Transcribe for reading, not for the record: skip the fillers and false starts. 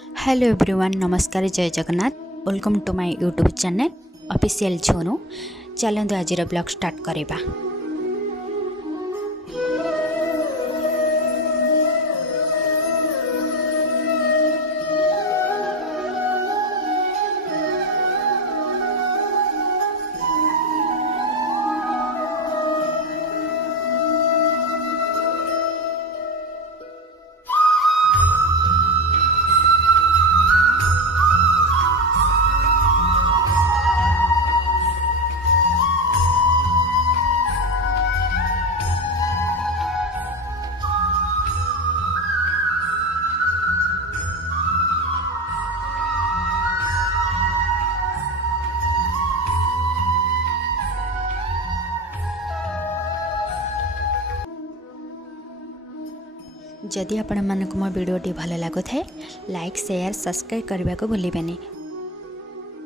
Hello everyone, नमस्कार, जय Jagannath. Welcome to my YouTube channel official Chhonu. चलते आज ब्लॉग स्टार्ट करवा। जदि आपण मानक मो वीडियोटी भल लगुए लाइक शेयर सब्सक्राइब करने को भूलें।